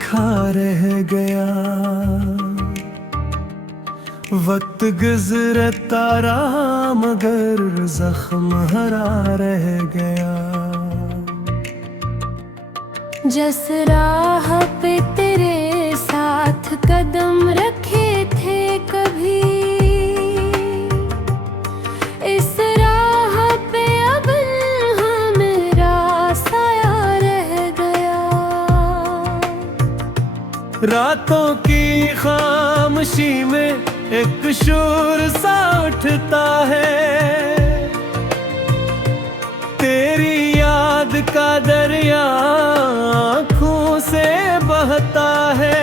लिखा रह गया। वक्त गुजरता रहा मगर जख्म हरा रह गया। जिस राह पे तेरे साथ कदम रखे थे कभी, इस राह पे अब मेरा साया रह गया। रातों की खामोशी में एक शोर सा उठता है। तेरी याद का दरिया आँखों से बहता है।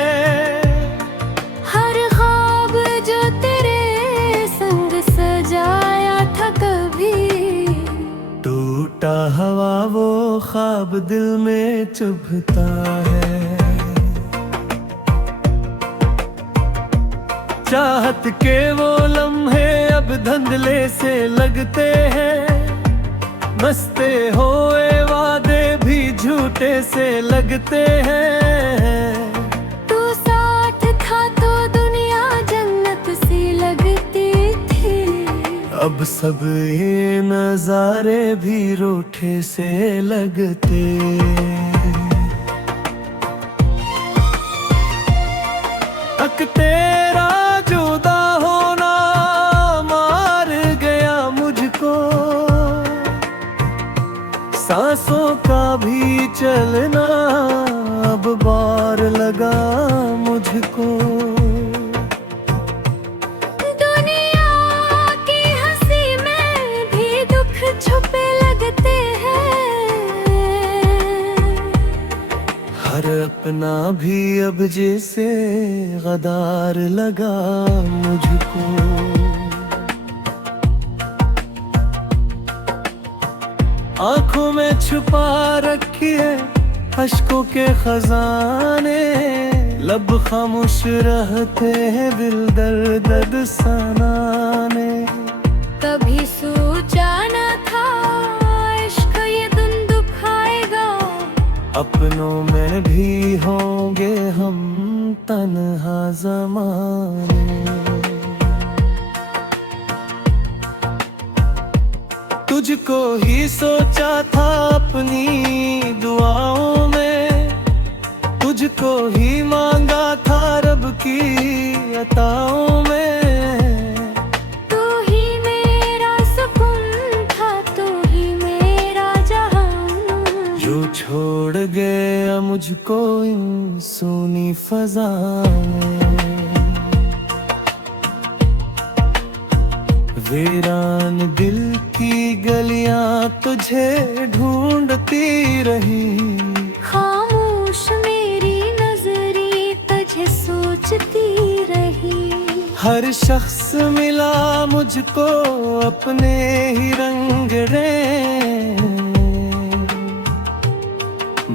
हर ख्वाब जो तेरे संग सजाया था कभी, टूटा हवा वो ख्वाब दिल में चुभता है। चाहत के वो लम्हे अब धुंधले से लगते हैं। मस्ते होए वादे भी झूठे से लगते हैं। तू साथ था तो दुनिया जन्नत सी लगती थी। अब सब ये नजारे भी रूठे से लगते। तक तेरा जुदा होना मार गया मुझको। सांसों का भी चलना अब बार लगा मुझको। दुनिया की हंसी में भी दुख छुपे लगते हैं। हर अपना भी अब जैसे गदार लगा मुझको। आँखों में छुपा रखी है अश्कों के खजाने। लब खामोश रहते हैं दिल दर्द सनाने। कभी सोचा न था इश्क ये दिन दुखाएगा। अपनों में भी होंगे हम तन्हा ज़माने। तुझको ही सोचा था अपनी दुआओं में। तुझको ही मांगा था रब की अताओं में। तू ही मेरा सुकून था, तू ही मेरा जहां। जो छोड़ गया मुझको इन सूनी फजा में। वीरान दिल की गलियां तुझे ढूंढती रही। खामोश मेरी नजरी तुझे सोचती रही। हर शख्स मिला मुझको अपने ही रंग रे।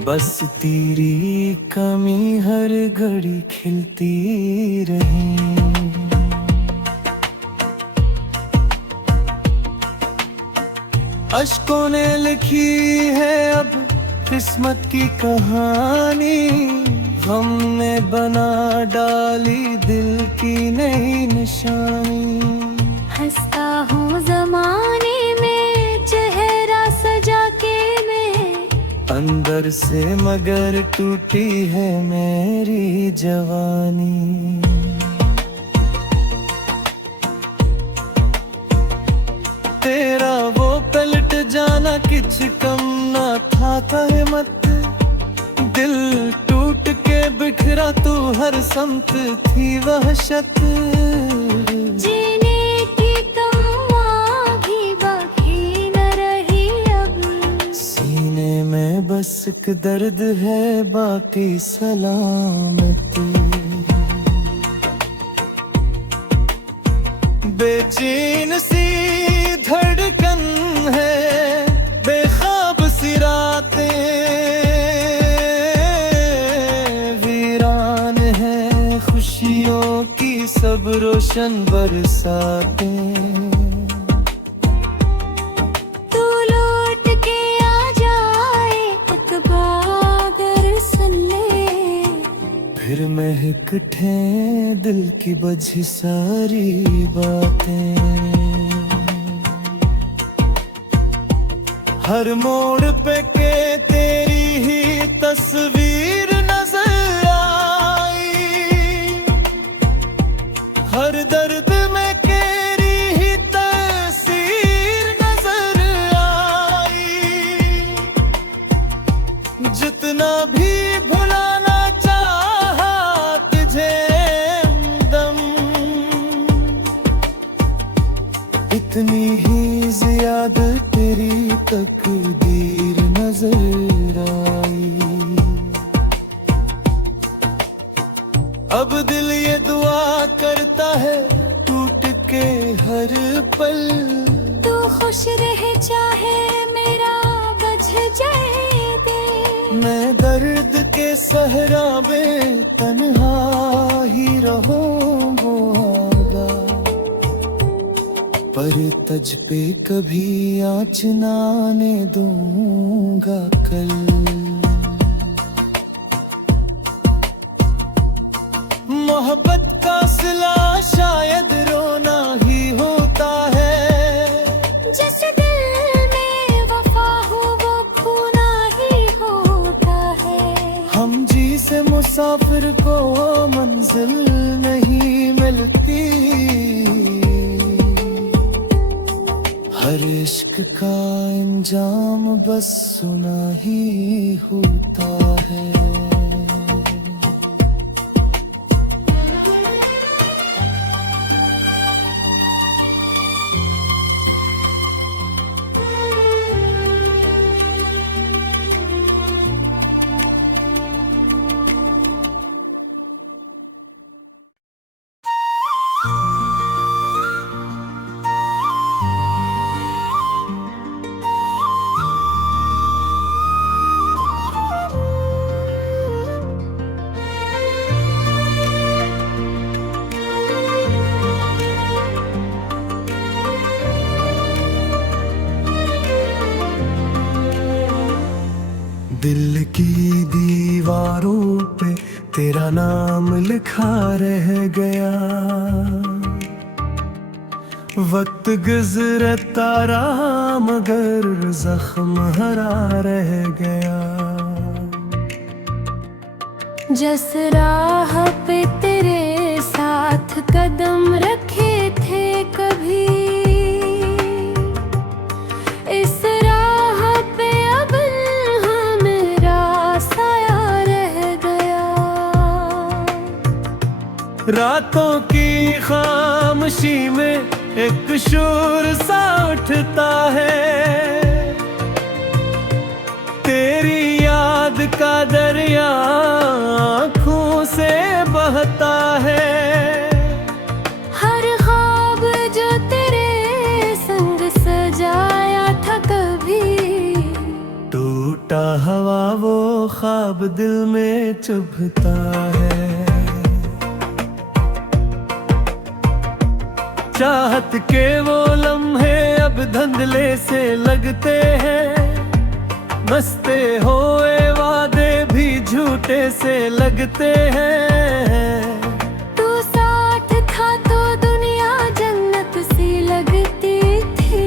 बस तेरी कमी हर घड़ी खिलती रही। अश्कों ने लिखी है अब किस्मत की कहानी। गम ने बना डाली दिल की नई निशानी। हंसता हूँ जमाने में चेहरा सजा के मैं। अंदर से मगर टूटी है मेरी जवानी। तेरा वो पलट जाना किछ कम ना था कहे मत। दिल टूट के बिखरा तू हर समत थी वहशत। जीने की तमन्ना भी बाकी न रही अब। सीने में बस एक दर्द है बाकी सलामती। बेचैन सी धड़कन है बेख्वाब सी रातें। वीरान है खुशियों की सब रोशन बरसातें। तू लौट के आ जाए एक बार सुन ले। फिर महक ठे दिल की बझी सारी बातें। हर मोड़ पे के तेरी ही तस्वीर नजर आई, हर दर्द में तेरी ही तस्वीर नजर आई। जितना भी भुलाना चाहा तुझे दम, इतनी ही ज्यादा तेरी तकदीर नजर आई। अब दिल ये दुआ करता है टूट के हर पल, तू खुश रह चाहे मेरा बज जाए दिल। मैं दर्द के सहरा में तन्हा ही रहूंगा, पर तज पे कभी आँच ना आने दूंगा कल। मोहब्बत का सिला शायद रोना ही होता है, जिस दिल में वफा हो वो खोना ही होता है। हम जी से मुसाफिर को मंजिल नहीं मिलती, हर इश्क का इंजाम बस सुना ही होता है। दिल की दीवारों पे तेरा नाम लिखा रह गया, वक्त गुजरता रहा मगर जख्म हरा रह गया। जिस राह पे तेरे साथ कदम रखे थे कभी, इस राह पे अब मेरा साया रह गया। रातों की खामोशी में एक शोर सा उठता है, तेरी याद का दरिया आँखों से बहता है। हर ख्वाब जो तेरे संग सजाया था कभी, टूटा हवा वो ख्वाब दिल में चुभता है। चाहत के वो लम्हे अब धुंधले से लगते हैं, मस्ते होए वादे भी झूठे से लगते हैं। तू साथ था तो दुनिया जन्नत सी लगती थी,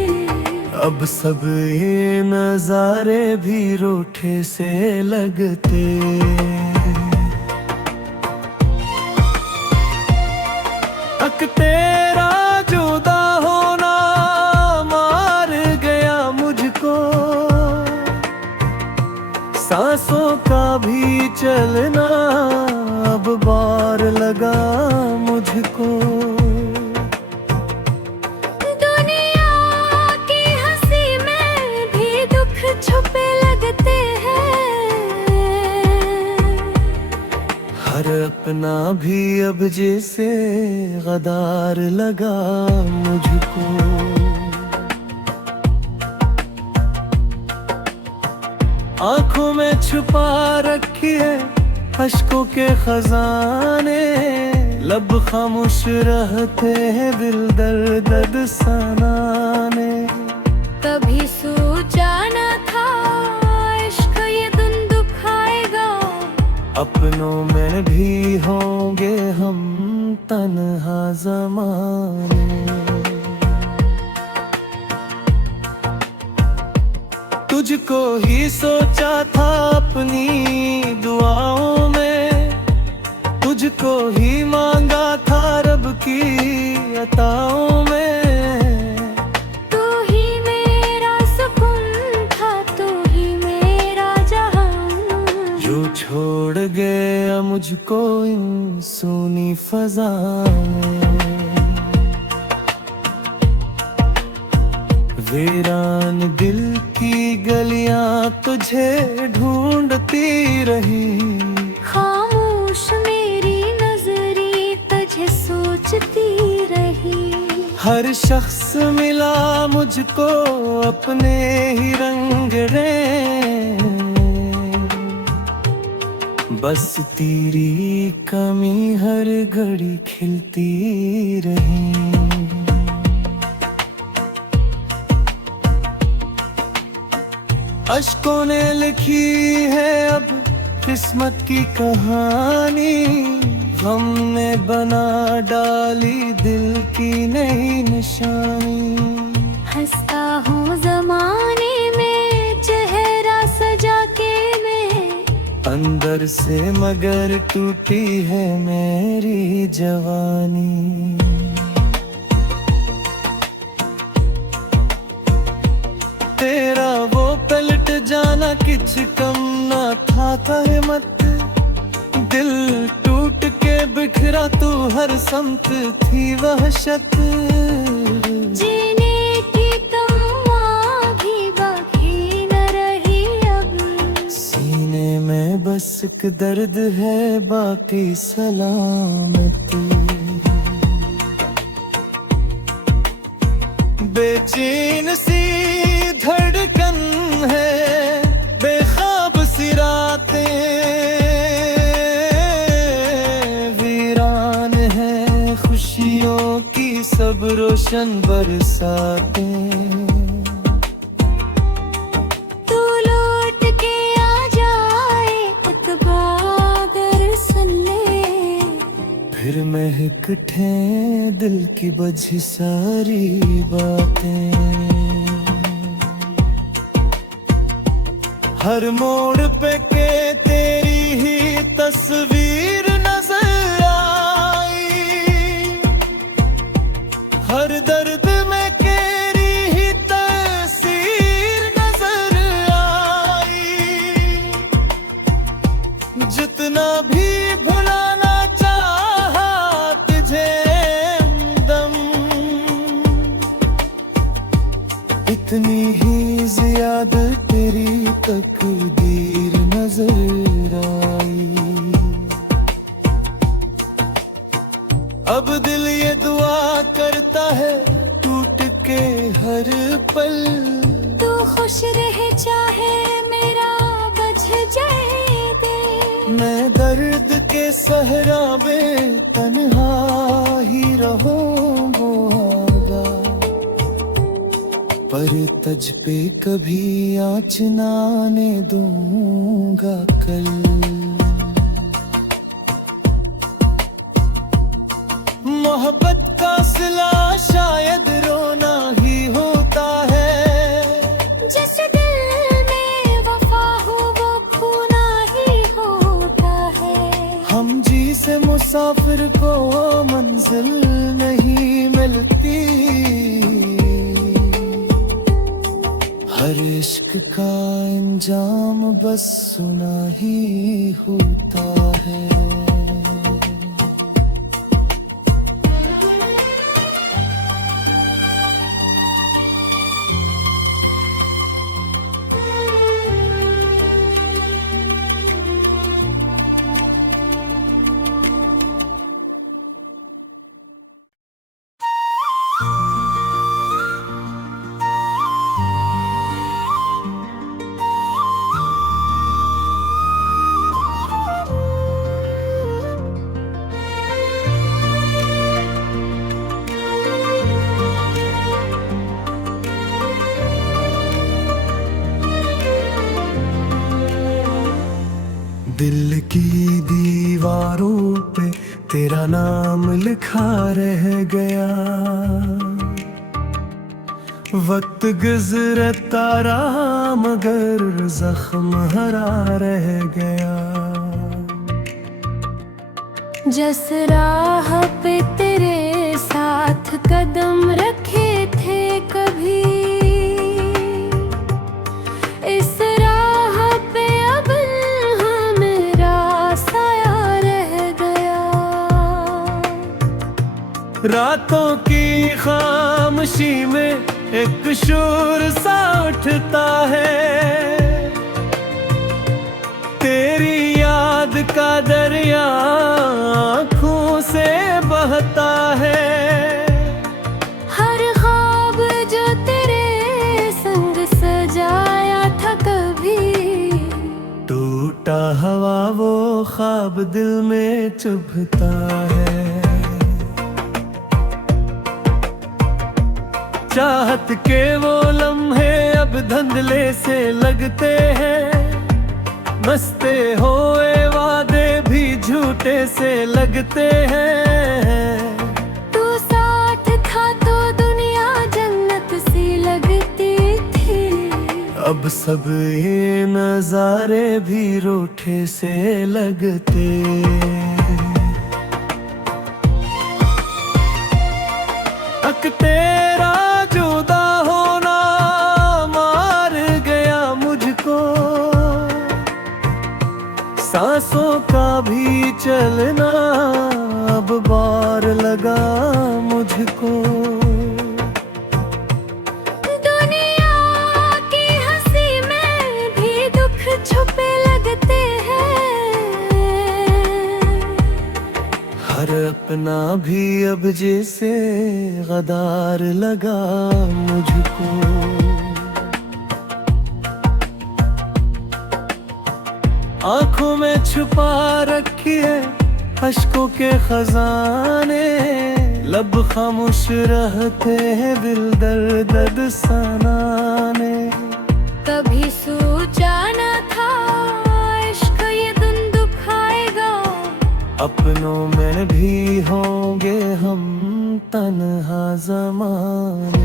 अब सब ये नजारे भी रूठे से लगते। तक तेरा जुदा होना मार गया मुझको, सांसों का भी चलना अब बार लगा मुझको। दुनिया की हंसी में भी दुख छुपे लगते हैं, हर अपना भी अब जैसे गदार लगा मुझको। आँखों में छुपा रखी है अश्कों के खजाने, लब खामोश रहते हैं दिल दर्द दर्द सनाने। कभी सोचा न था इश्क ये दिन दुखाएगा, अपनों में भी होंगे हम तन्हा ज़माने। तुझको ही सोचा था अपनी दुआओं में, तुझको ही मांगा था रब की अताओं में। तू ही मेरा सुकून था, तू ही मेरा जहां। जो छोड़ गया मुझको इन सूनी फजा में। वीरान दिल की गलियां तुझे ढूंढती रही। खामोश मेरी नजरी तुझे सोचती रही। हर शख्स मिला मुझको अपने ही रंग रे, बस तेरी कमी हर घड़ी खिलती रही। अश्कों ने लिखी है अब किस्मत की कहानी, गम ने बना डाली दिल की नई निशानी। हंसता हूँ जमाने में चेहरा सजा के मैं, अंदर से मगर टूटी है मेरी जवानी। तेरा वो पलट जाना किच कम ना था कहे मत। दिल टूट के बिखरा तू हर समत थी वहशत। जीने की तमन्ना भी बाकी न रही अब। सीने में बस एक दर्द है बाकी सलामती। बेचैन सी धड़कन है, बेख्वाब सी रातें, वीरान है खुशियों की सब रोशन बरसातें। तू लौट के आ जाए अगर सुन ले, फिर महक उठे दिल की बझी सारी बातें। हर मोड़ पे के तेरी ही तस्वीर नजर आई, हर दर्द में तेरी ही तस्वीर नजर आई। जितना भी भुलाना चाहा तुझे दम, इतनी ही ज्यादा तेरी तकदीर नजर आई। अब दिल ये दुआ करता है टूट के हर पल, तू खुश रह चाहे मेरा बच जाए दिल। मैं दर्द के सहरा में तन्हा ही रहूंगा, पर तज पे कभी आँच ना आने दूंगा कल। मोहब्बत का सिला शायद रोना ही होता है, जिस दिल में वफा हो वो खोना ही होता है। हम जी से मुसाफिर को मंजिल नहीं मिलती, हर इश्क का अंजाम बस सुना ही होता है। तेरा नाम लिखा रह गया। वक्त गुजरता रहा मगर जख्म हरा रह गया। जिस राह पे तेरे साथ कदम रखे थे कभी, इस राह पे अब मेरा साया रह गया। रातों की खामोशी में एक शोर सा उठता है, तेरी याद का दरिया आँखों से बहता है। हर ख्वाब जो तेरे संग सजाया था कभी, टूटा हवा वो ख्वाब दिल में चुभता है। चाहत के वो लम्हे अब धुंधले से लगते हैं, मस्ते होए वादे भी झूठे से लगते हैं। तू साथ था तो दुनिया जन्नत सी लगती थी, अब सब ये नजारे भी रूठे से लगते। तक तेरा जुदा होना मार गया मुझको, सांसों का भी चलना अब बार लगा मुझको। दुनिया की हंसी में भी दुख छुपे लगते हैं। हर अपना भी अब जैसे गदार लगा मुझको। आँखों में छुपा रखी है अश्कों के खजाने, लब खामोश रहते हैं दिल दर्द दर्द सनाने। कभी सोचा न था इश्क ये दिन दुखाएगा, अपनों में भी होंगे हम तन्हा ज़माने।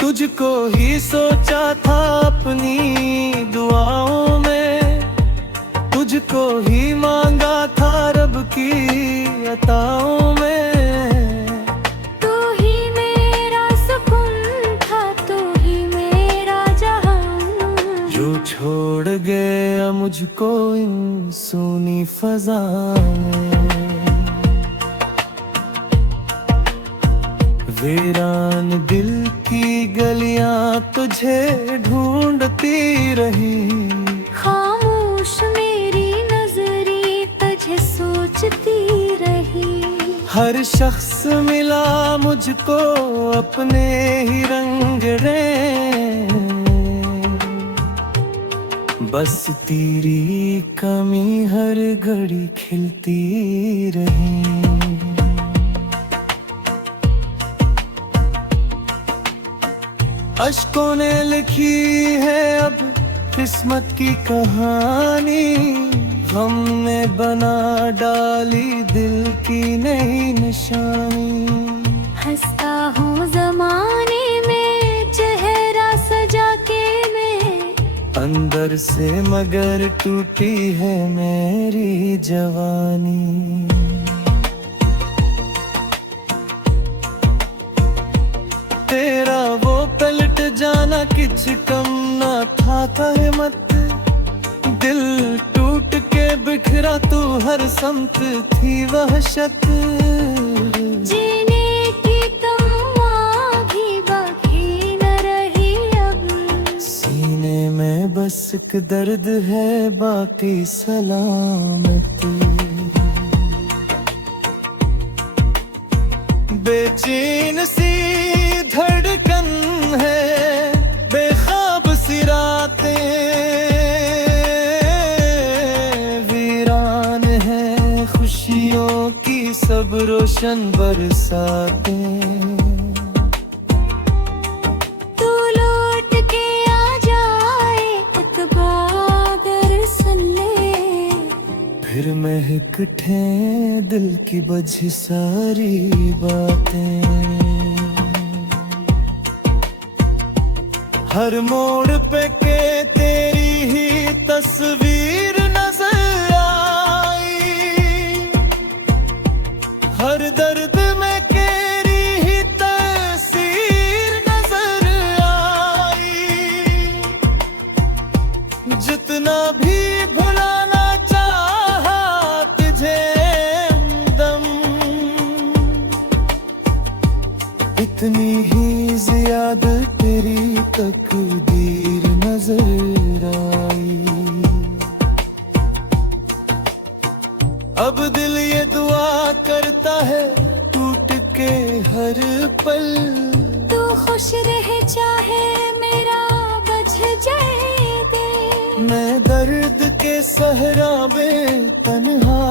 तुझको ही सोचा था अपनी दुआओं में, तुझको ही मांगा था रब की अताओं में। तू ही मेरा सुकून था, तू ही मेरा जहां, जो छोड़ गया मुझको इन सूनी फजा में। वीरान दिल की गलियां तुझे ढूंढती रही, खामोश मेरी नजरी तुझे सोचती रही। हर शख्स मिला मुझको अपने ही रंग रे, बस तेरी कमी हर घड़ी खिलती रही। अश्कों ने लिखी है अब किस्मत की कहानी, गम ने बना डाली दिल की नई निशानी। हंसता हूँ जमाने में चेहरा सजा के मैं, अंदर से मगर टूटी है मेरी जवानी। तेरा वो पलट जाना किछ कम ना था कहमत, दिल टूट के बिखरा तू हर समत थी वहशत। जीने की तमन्ना भी बाकी न रही अब, सीने में बस एक दर्द है बाकी सलामती। बेचैन सी धड़कन है, बेख्वाब सी रातें, वीरान है खुशियों की सब रोशन बरसातें। तू लौट के आ जाए एक बार सुन फिर महक उठे दिल की बझी सारी बातें। हर मोड़ पे के तेरी ही तस्वीर नजर आई, हर दर्द में तेरी ही तस्वीर नजर आई। जितना भी भुलाना चाहा तुझे दम, इतनी ही ज्यादा तेरी तकदीर नजर आई। अब दिल ये दुआ करता है टूट के हर पल, तू खुश रह चाहे मेरा बच जाए दिल। मैं दर्द के सहरा में तन्हा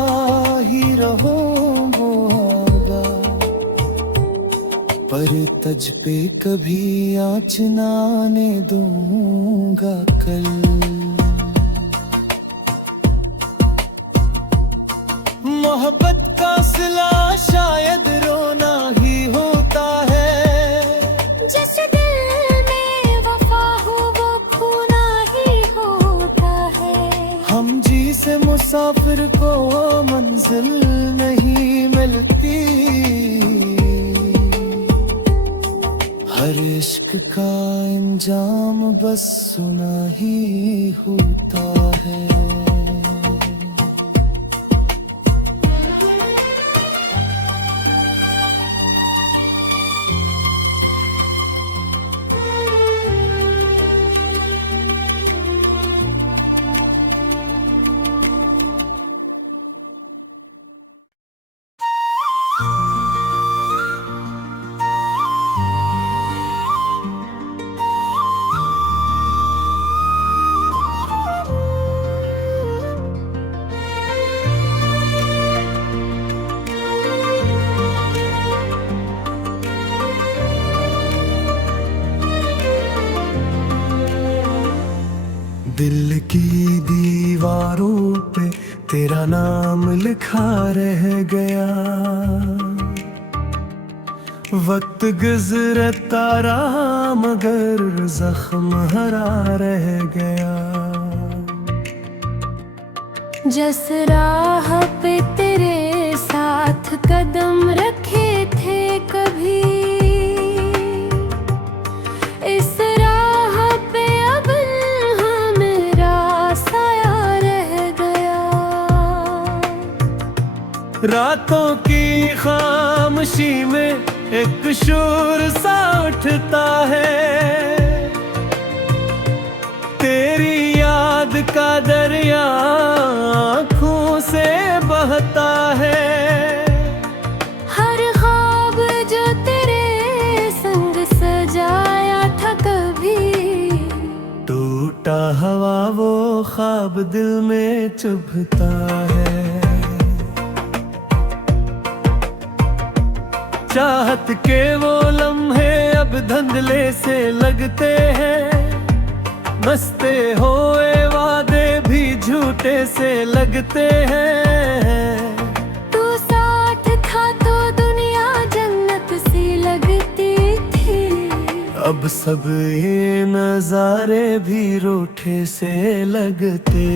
ही रहूंगा, पर तुझ पे कभी आँच ना आने दूंगा कल। मोहब्बत का सिला शायद रोना ही होता है, जिस दिल में वफा हो वो खोना ही होता है। हम जी से मुसाफिर को मंजिल नहीं मिलती, हर इश्क का इंजाम बस सुना ही होता है। दिल की दीवारों पे तेरा नाम लिखा रह गया, वक्त गुजरता रहा मगर जख्म हरा रह गया। जिस राह पे तेरे साथ कदम रखे थे कभी, इस राह पे अब मेरा साया रह गया। रातों की खामोशी में एक शोर सा उठता है, तेरी याद का दरिया आँखों से बहता है। हर ख्वाब जो तेरे संग सजाया था कभी, टूटा हवा वो ख्वाब दिल में चुभता है। चाहत के वो लम्हे अब धुंधले से लगते हैं, मस्ते होए वादे भी झूठे से लगते हैं। तू साथ था तो दुनिया जन्नत सी लगती थी, अब सब ये नजारे भी रूठे से लगते।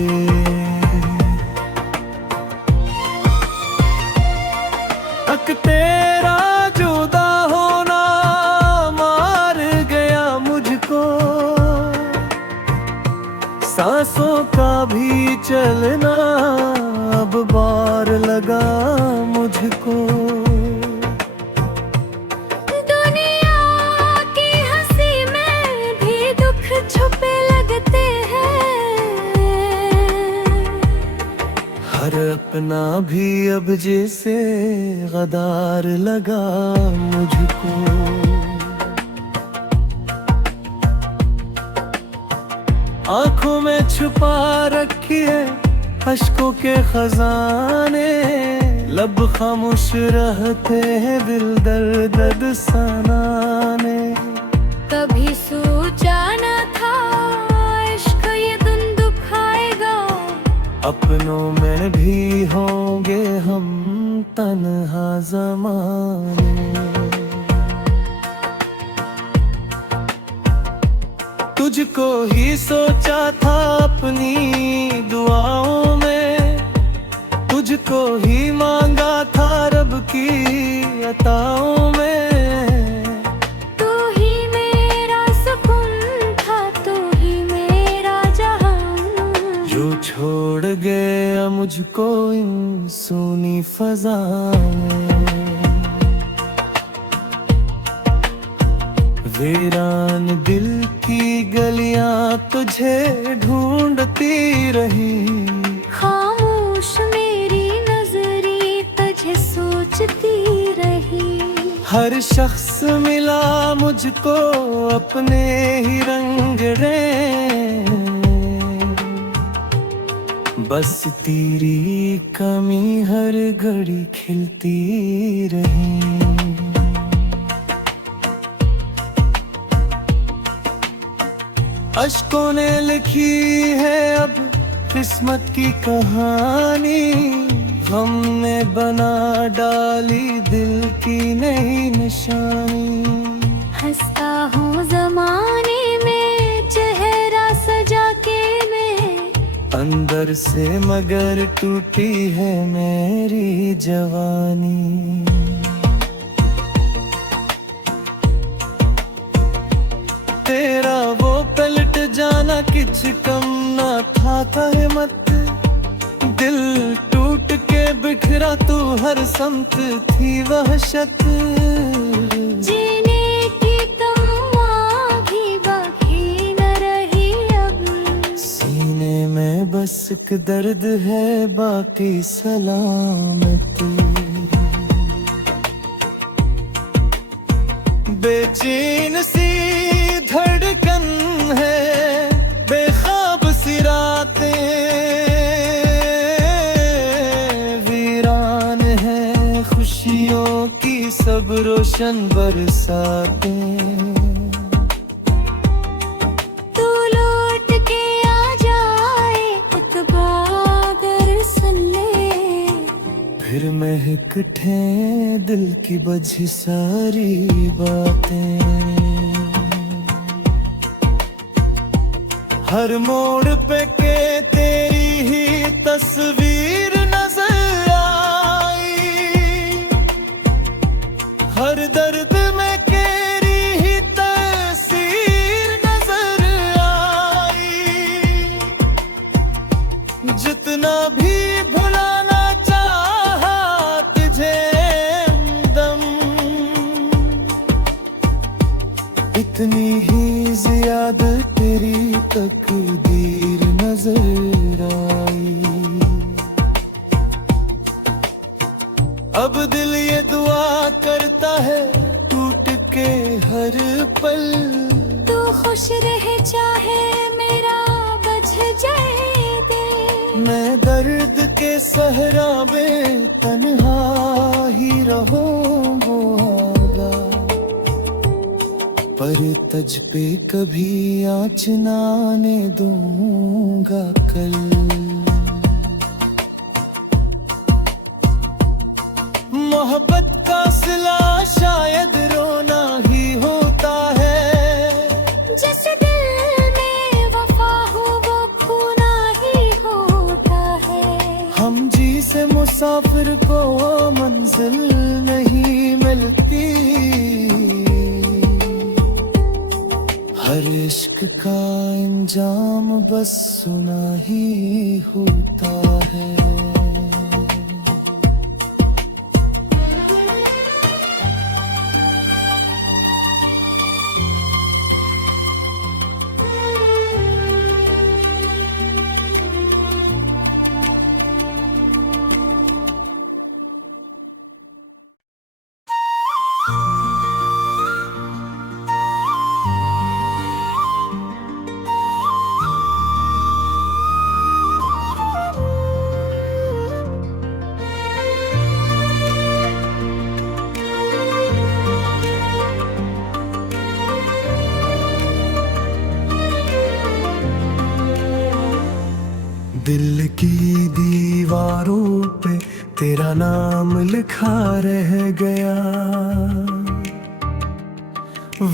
तक तेरा जुदा होना मार गया मुझको, सांसों का भी चलना अब बार लगा मुझको। दुनिया की हंसी में भी दुख छुपे लगते हैं, हर अपना भी अब जैसे गदार लगा मुझको। आंखों में छुपा रखी है अश्कों के खजाने, लब खामोश रहते हैं दिल दर्द सनाने। कभी सोचा न था इश्क ये दिन दुखाएगा, अपनों में भी होंगे हम तन्हा ज़माने। तुझको ही सोचा था अपनी दुआओं में, तुझको ही मांगा था रब की अताओं में। तू ही मेरा सुकून था, तू ही मेरा जहां। जो छोड़ गया मुझको इन सूनी फजा में। वीरान दिल की गलियां तुझे ढूंढती रही। खामोश मेरी नजरी तुझे सोचती रही। हर शख्स मिला मुझको अपने ही रंग रे, बस तेरी कमी हर घड़ी खिलती रही। अश्कों ने लिखी है अब किस्मत की कहानी, हमने बना डाली दिल की नई निशानी। हंसता हूँ जमाने में चेहरा सजा के मैं, अंदर से मगर टूटी है मेरी जवानी। तेरा वो पलट जाना किच कम ना था काहे मत। दिल टूट के बिखरा तू हर समत थी वहशत। जीने की तमन्ना भी बाकी न रही अब। सीने में बस एक दर्द है बाकी सलामती। बेचैन सी धड़कन है, बेख्वाब सी रातें, वीरान है खुशियों की सब रोशन बरसातें। तू लौट के आ जाए इतबादर सुन ले, फिर महक ठे दिल की बझी सारी बातें। हर मोड़ पे के तेरी ही तस्वीर नजर आई, हर दर्द में तेरी ही तस्वीर नजर आई। जितना भी भुलाना चाहा तुझे दम, इतनी ही ज्यादा तेरी तकदीर नजर आई। अब दिल ये दुआ करता है टूट के हर पल, तू खुश रहे चाहे मेरा बच जाए दिल। मैं दर्द के सहरा में तन्हा ही रहूंगा, पर तज पे कभी आँच ना आने दूंगा कल। मोहब्बत का सिला शायद रोना ही होता है, जिस दिल में वफा हो वो खूना ही होता है। हम जी से मुसाफिर को मंजिल नहीं मिलती, हर इश्क का इंजाम बस सुना ही होता है। की दीवारों पे तेरा नाम लिखा रह गया।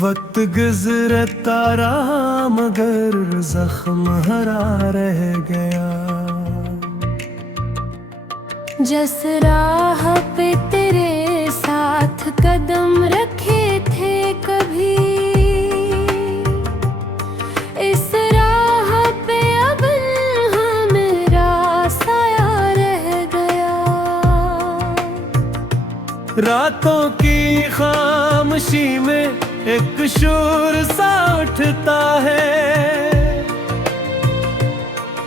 वक्त गुजरता रहा मगर जख्म हरा रह गया। जिस राह पे तेरे साथ कदम रखे थे कभी, इस राह पे अब मेरा साया रह गया। रातों की खामोशी में एक शोर सा उठता है,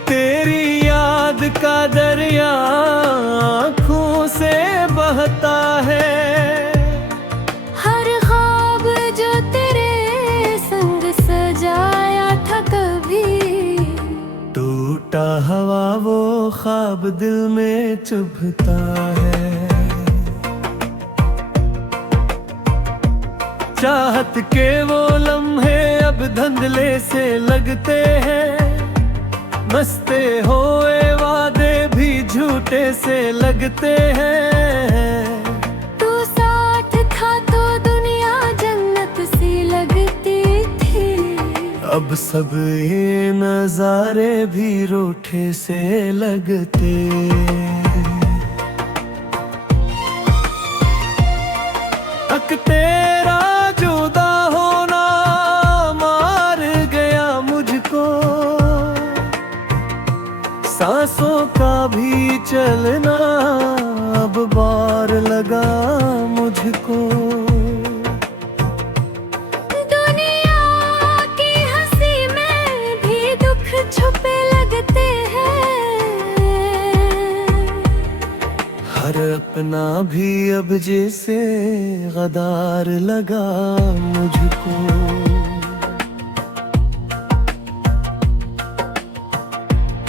तेरी याद का दरिया आँखों से बहता है। हर ख्वाब जो तेरे संग सजाया था कभी, टूटा हवा वो ख्वाब दिल में चुभता है। चाहत के वो लम्हे अब धुंधले से लगते हैं, मस्ते होए वादे भी झूठे से लगते हैं। तू साथ था तो दुनिया जन्नत सी लगती थी, अब सब ये नजारे भी रूठे से लगते। तक तेरा जुदा होना मार गया मुझको, सांसों का भी चलना अब बार लगा मुझको। दुनिया की हंसी में भी दुख छुपे लगते हैं। हर अपना भी अब जैसे गदार लगा मुझको।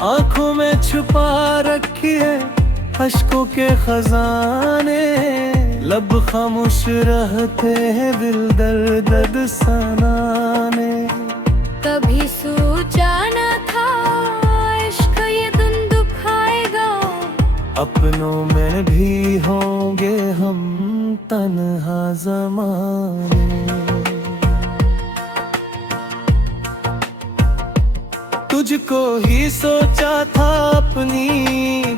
आँखों में छुपा रखी है अश्कों के खजाने, लब खामोश रहते हैं दिल दर्द दर्द सनाने। कभी सोचा न था इश्क ये दिन दुखाएगा, अपनों में भी होंगे हम तन्हा ज़माने। तुझको ही सोचा था अपनी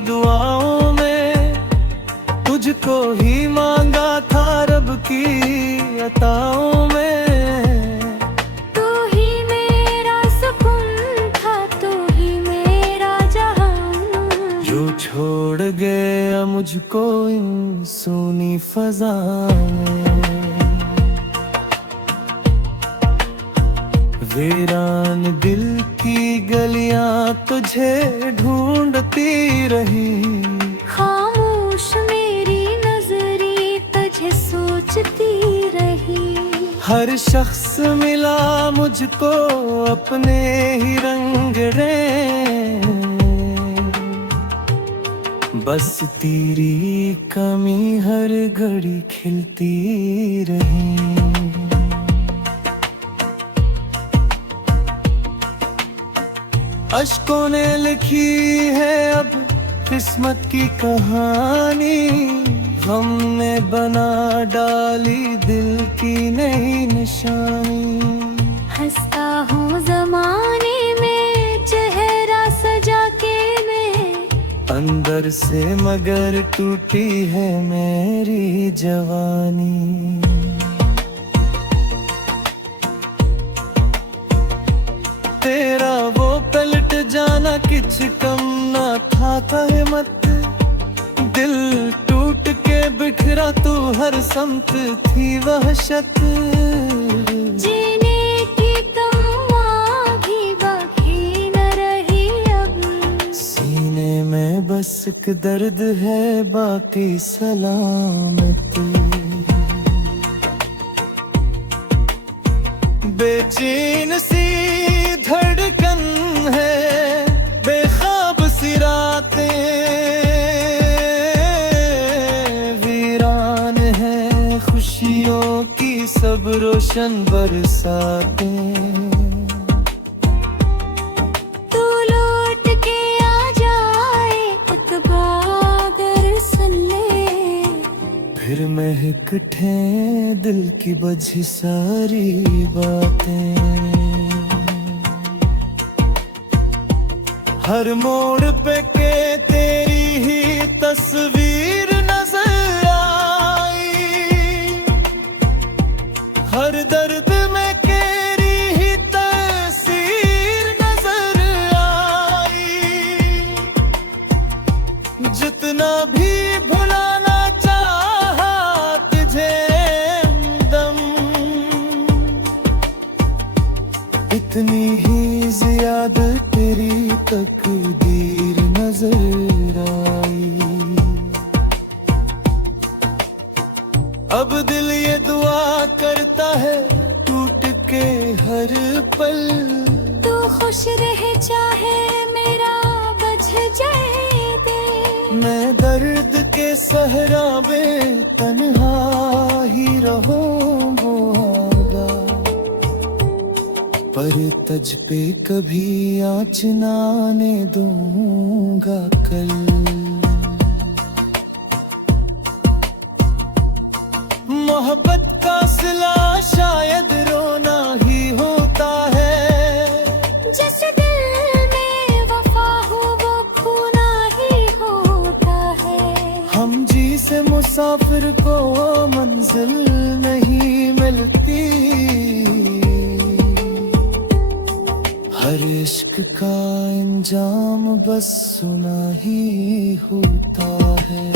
दुआओं में, तुझको ही मांगा था रब की अताओं में। तू ही मेरा सुकून था, तू ही मेरा जहां, जो छोड़ गया मुझको इन सूनी फजा में। वीरान दिल की गलियां तुझे ढूंढती रही, खामोश मेरी नजरी तुझे सोचती रही। हर शख्स मिला मुझको अपने ही रंग रे, बस तेरी कमी हर घड़ी खिलती रही। अश्कों ने लिखी है अब किस्मत की कहानी, हमने बना डाली दिल की नई निशानी। हंसता हूँ जमाने में चेहरा सजा के मैं, अंदर से मगर टूटी है मेरी जवानी। तेरा वो पलट जाना किछ कम ना था कहमत, दिल टूट के बिखरा तू हर समत थी वहशत। जीने की तमन्ना भी बाकी न रही अब, सीने में बस एक दर्द है बाकी सलामत। बेचैन सी धड़कन है, बेख्वाब सी रातें, वीरान है खुशियों की सब रोशन बरसातें। तू लौट के आ जाए महक ठे दिल की बझी सारी बातें, हर मोड़ पे के तेरी ही तस्वीर नजर आई, हर दर्द में तेरी ही तस्वीर नजर आई, जितना भी भुलाना चाहा तुझे दम, इतनी ही ज्यादा तेरी तकदीर नजर आई। अब दिल ये दुआ करता है टूट के हर पल, तू खुश रह चाहे मेरा बज जाए दिल, मैं दर्द के सहरा में तन्हा ही रहूंगा, पर तज पे कभी आँच ना आने दूंगा कल। मोहब्बत का सिला शायद रोना ही होता है, जिस दिल में वफा हो वो खोना ही होता है। हम जी से मुसाफिर को मंजिल नहीं मिलती, हर इश्क का अंजाम बस सुना ही होता है।